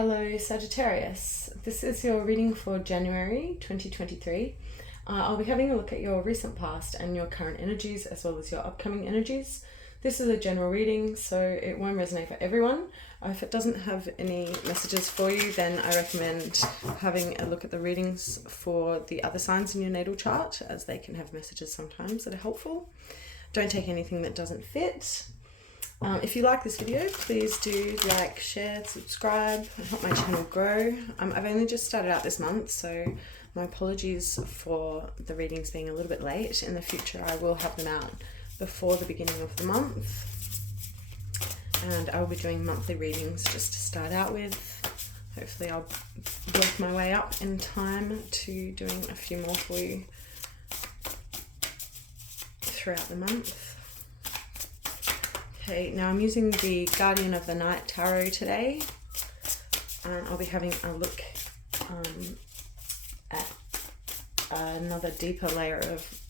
Hello Sagittarius, this is your reading for January 2023. I'll be having a look at your recent past and your current energies as well as your upcoming energies. This is a general reading, so it won't resonate for everyone. If it doesn't have any messages for you, then I recommend having a look at the readings for the other signs in your natal chart, as they can have messages sometimes that are helpful. Don't take anything that doesn't fit. If you like this video, please do like, share, subscribe, and help my channel grow. I've only just started out this month, so my apologies for the readings being a little bit late. In the future, I will have them out before the beginning of the month. And I will be doing monthly readings just to start out with. Hopefully I'll work my way up in time to doing a few more for you throughout the month. Okay, now I'm using the Guardian of the Night Tarot today, and I'll be having a look at another deeper layer of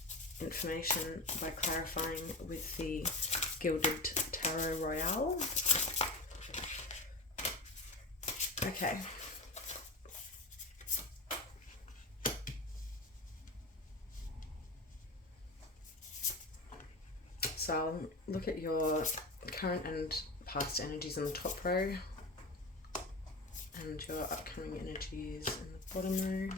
information by clarifying with the Gilded Tarot Royale. Okay. So I'll look at your current and past energies in the top row and your upcoming energies in the bottom row.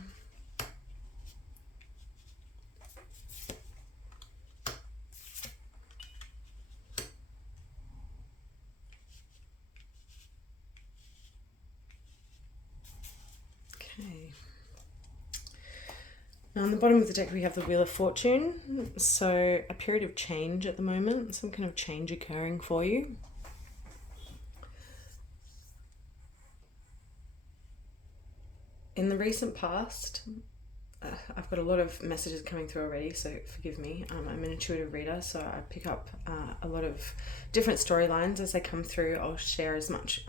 Okay. Now on the bottom of the deck we have the Wheel of Fortune, so a period of change at the moment, some kind of change occurring for you. In the recent past, I've got a lot of messages coming through already, so forgive me. I'm an intuitive reader, so I pick up a lot of different storylines as they come through. I'll share as much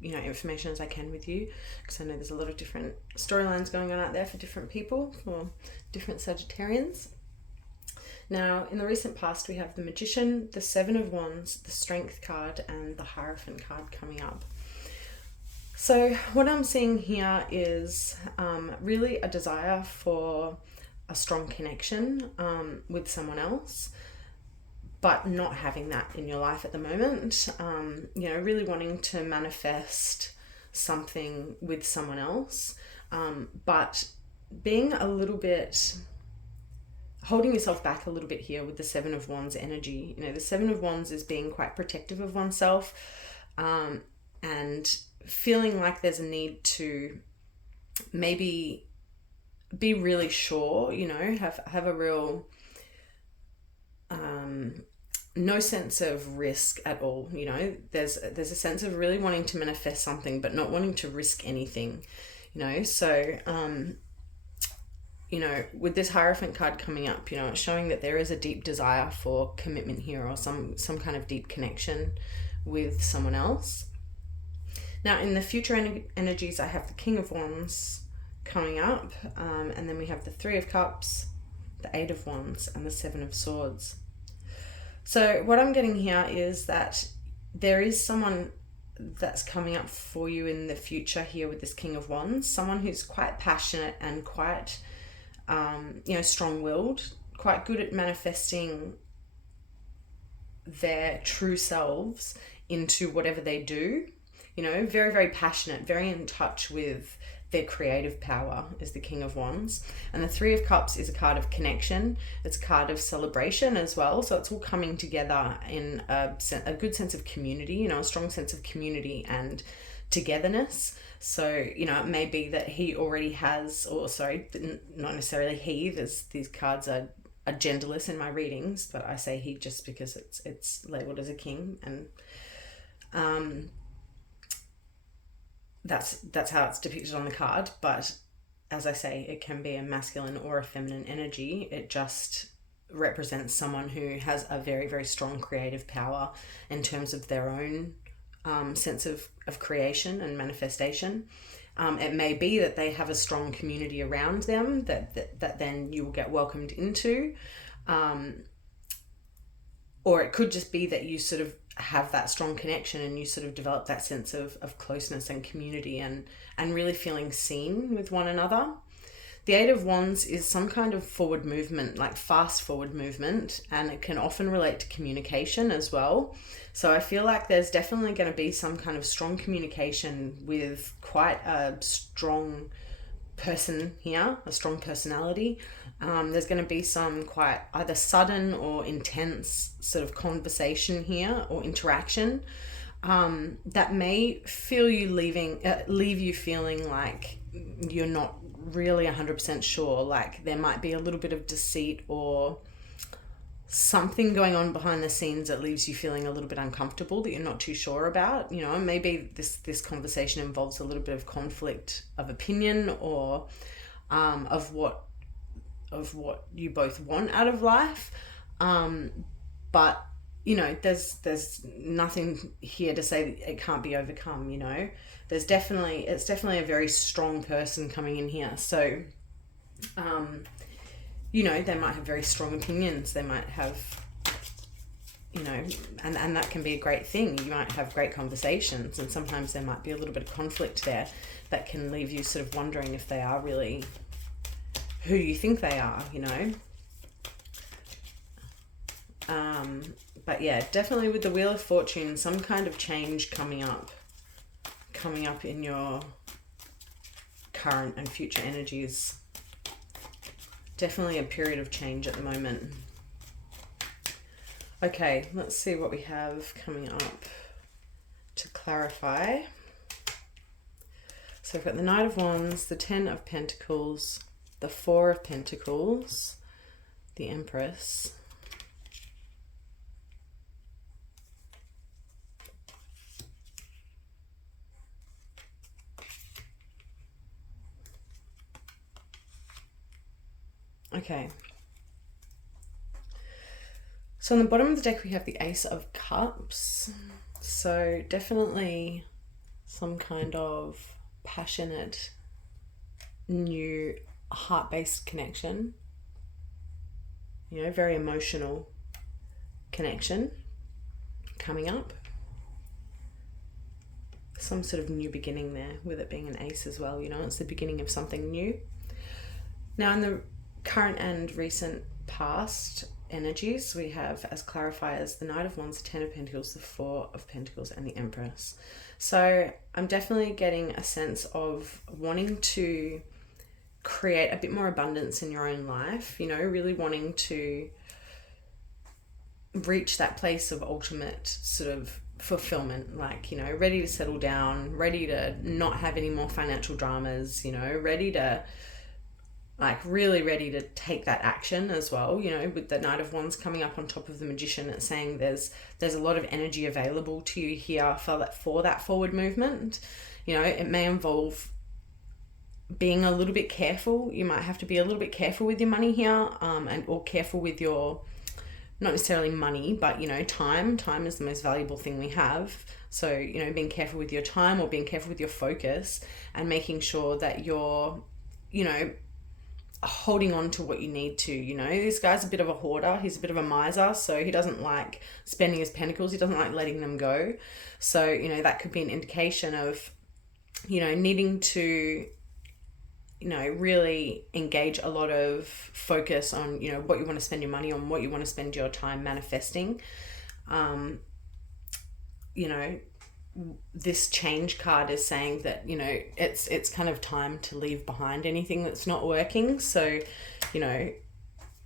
information as I can with you, because I know there's a lot of different storylines going on out there for different people, for different Sagittarians. Now, in the recent past, we have the Magician, the Seven of Wands, the Strength card, and the Hierophant card coming up. So what I'm seeing here is really a desire for a strong connection with someone else, but not having that in your life at the moment. Really wanting to manifest something with someone else, but being a little bit, holding yourself back a little bit here with the Seven of Wands energy. The Seven of Wands is being quite protective of oneself, and feeling like there's a need to maybe be really sure, have a real no sense of risk at all. There's a sense of really wanting to manifest something but not wanting to risk anything, so with this Hierophant card coming up, it's showing that there is a deep desire for commitment here, or some kind of deep connection with someone else. Now in the future energies, I have the King of Wands coming up, and then we have the Three of Cups, the Eight of Wands, and the Seven of Swords. So what I'm getting here is that there is someone that's coming up for you in the future here with this King of Wands, someone who's quite passionate and quite, strong-willed, quite good at manifesting their true selves into whatever they do. Very, very passionate, very in touch with their creative power is the King of Wands. And the Three of Cups is a card of connection. It's a card of celebration as well. So it's all coming together in a good sense of community, a strong sense of community and togetherness. So, it may be that he already has, not necessarily he, these cards are genderless in my readings, but I say he just because it's labeled as a king, and that's how it's depicted on the card. But as I say, it can be a masculine or a feminine energy. It just represents someone who has a very, very strong creative power in terms of their own sense of creation and manifestation. It may be that they have a strong community around them that then you will get welcomed into, or it could just be that you sort of have that strong connection, and you sort of develop that sense of closeness and community, and really feeling seen with one another. The Eight of Wands is some kind of forward movement, like fast forward movement, and it can often relate to communication as well. So I feel like there's definitely going to be some kind of strong communication with quite a strong person here, a strong personality. There's going to be some quite either sudden or intense sort of conversation here or interaction that may leave you feeling like you're not really 100% sure. Like there might be a little bit of deceit or something going on behind the scenes that leaves you feeling a little bit uncomfortable, that you're not too sure about. You know, maybe this conversation involves a little bit of conflict of opinion, or of what you both want out of life. But you know, there's nothing here to say that it can't be overcome. You know, it's definitely a very strong person coming in here. So you know, they might have very strong opinions. They might have, you know, and that can be a great thing. You might have great conversations, and sometimes there might be a little bit of conflict there that can leave you sort of wondering if they are really who you think they are, you know. But yeah, definitely with the Wheel of Fortune, some kind of change coming up in your current and future energies. Definitely a period of change at the moment. Okay, let's see what we have coming up to clarify. So we've got the Knight of Wands, the Ten of Pentacles, the Four of Pentacles, the Empress, okay. So on the bottom of the deck we have the Ace of Cups. So definitely some kind of passionate, new, heart-based connection. You know, very emotional connection coming up. Some sort of new beginning there, with it being an ace as well. You know, it's the beginning of something new. Now in the current and recent past energies, we have as clarifiers the Knight of Wands, the Ten of Pentacles, the Four of Pentacles, and the Empress. So I'm definitely getting a sense of wanting to create a bit more abundance in your own life, you know, really wanting to reach that place of ultimate sort of fulfillment, like, you know, ready to settle down, ready to not have any more financial dramas, you know, ready to, like, really ready to take that action as well. You know, with the Knight of Wands coming up on top of the Magician, it's saying there's a lot of energy available to you here for that forward movement. You know, it may involve being a little bit careful. You might have to be a little bit careful with your money here, or careful with your, not necessarily money, but, you know, time. Time is the most valuable thing we have. So, you know, being careful with your time, or being careful with your focus, and making sure that you're, you know, holding on to what you need to. You know, this guy's a bit of a hoarder. He's a bit of a miser, so he doesn't like spending his pentacles. He doesn't like letting them go. So, you know, that could be an indication of, you know, needing to, you know, really engage a lot of focus on, you know, what you want to spend your money on, what you want to spend your time manifesting. You know, this change card is saying that, you know, it's kind of time to leave behind anything that's not working. So, you know,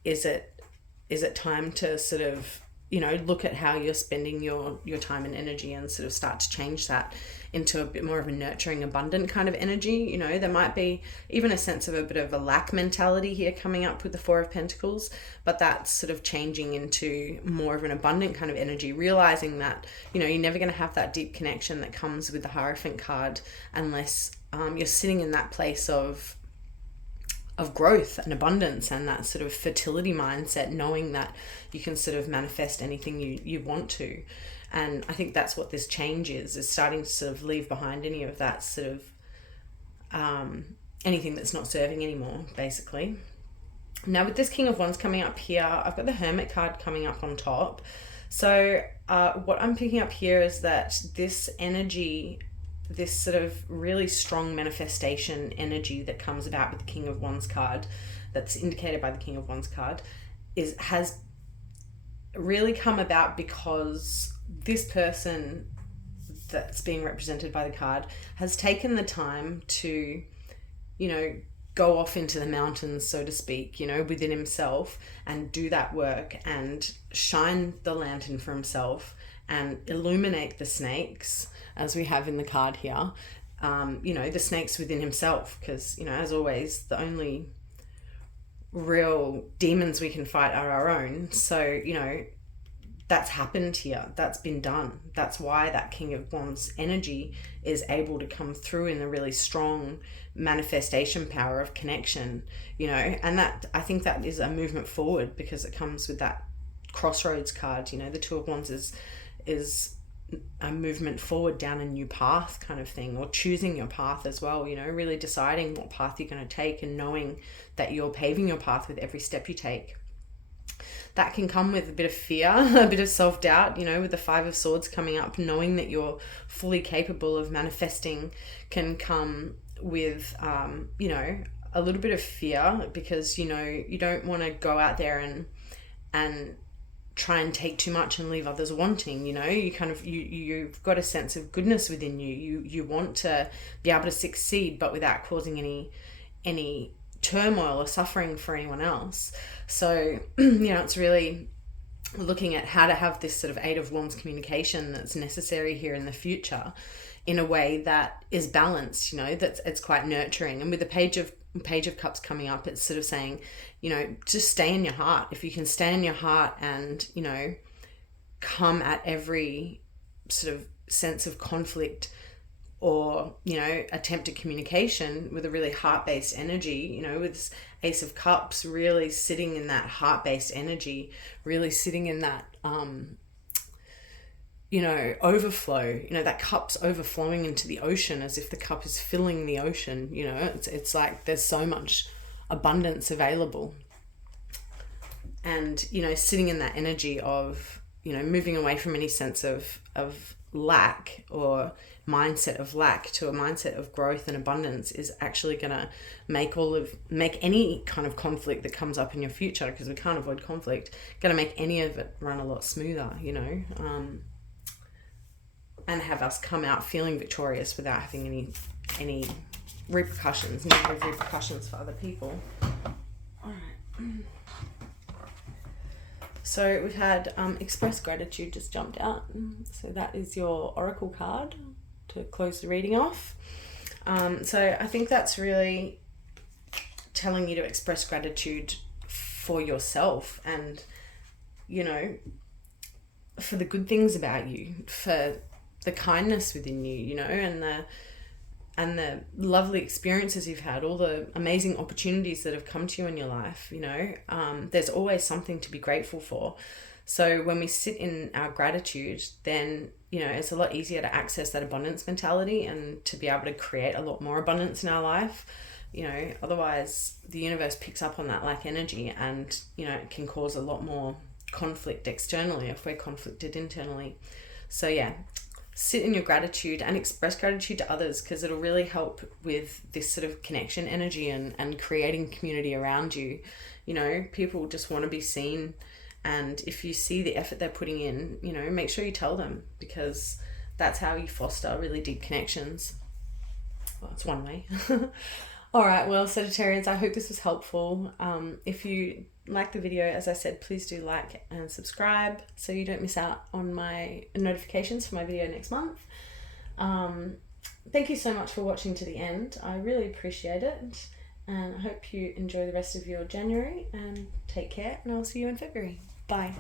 is it time to sort of, you know, look at how you're spending your time and energy, and sort of start to change that into a bit more of a nurturing, abundant kind of energy. You know, there might be even a sense of a bit of a lack mentality here coming up with the Four of Pentacles, but that's sort of changing into more of an abundant kind of energy, realizing that, you know, you're never going to have that deep connection that comes with the Hierophant card unless you're sitting in that place of growth and abundance, and that sort of fertility mindset, knowing that you can sort of manifest anything you want to. And I think that's what this change is starting to sort of leave behind any of that sort of anything that's not serving anymore, basically. Now with this King of Wands coming up here, I've got the Hermit card coming up on top. So what I'm picking up here is that this energy, this sort of really strong manifestation energy that comes about with the King of Wands card, that's indicated by the King of Wands card, has really come about because this person that's being represented by the card has taken the time to, go off into the mountains, so to speak, within himself, and do that work and shine the lantern for himself and illuminate the snakes, as we have in the card here. The snakes within himself, because, as always, the only real demons we can fight are our own. So, that's happened here. That's been done. That's why that King of Wands energy is able to come through in a really strong manifestation power of connection, and that, I think that is a movement forward, because it comes with that crossroads card. The Two of Wands is a movement forward down a new path kind of thing, or choosing your path as well, really deciding what path you're going to take and knowing that you're paving your path with every step you take. That can come with a bit of fear, a bit of self-doubt, with the Five of Swords coming up. Knowing that you're fully capable of manifesting can come with, a little bit of fear, because, you don't want to go out there and try and take too much and leave others wanting. You've got a sense of goodness within you. You want to be able to succeed, but without causing any turmoil or suffering for anyone else. So, it's really looking at how to have this sort of Eight of Wands communication that's necessary here in the future in a way that is balanced, that's it's quite nurturing. And with the Page of Cups coming up, it's sort of saying, just stay in your heart. If you can stay in your heart and, come at every sort of sense of conflict or, attempted communication with a really heart-based energy, with this Ace of Cups really sitting in that heart-based energy, really sitting in that, overflow, that cup's overflowing into the ocean, as if the cup is filling the ocean. It's like there's so much abundance available. And, sitting in that energy of, moving away from any sense of lack or mindset of lack to a mindset of growth and abundance is actually going to make any kind of conflict that comes up in your future, because we can't avoid conflict, going to make any of it run a lot smoother, and have us come out feeling victorious without having any repercussions, negative repercussions for other people. All right. So we've had Express Gratitude just jumped out. So that is your Oracle card to close the reading off. So I think that's really telling you to express gratitude for yourself and, for the good things about you, for the kindness within you, and the lovely experiences you've had, all the amazing opportunities that have come to you in your life. There's always something to be grateful for. So when we sit in our gratitude, then, it's a lot easier to access that abundance mentality and to be able to create a lot more abundance in our life. Otherwise the universe picks up on that lack energy and, it can cause a lot more conflict externally if we're conflicted internally. So yeah, sit in your gratitude and express gratitude to others, because it'll really help with this sort of connection energy and creating community around you. People just want to be seen, and if you see the effort they're putting in, make sure you tell them, because that's how you foster really deep connections. Well, it's one way. All right, well, Sagittarians, I hope this was helpful. If you like the video, as I said, please do like and subscribe so you don't miss out on my notifications for my video next month. Thank you so much for watching to the end. I really appreciate it, and I hope you enjoy the rest of your January, and take care, and I'll see you in February. Bye.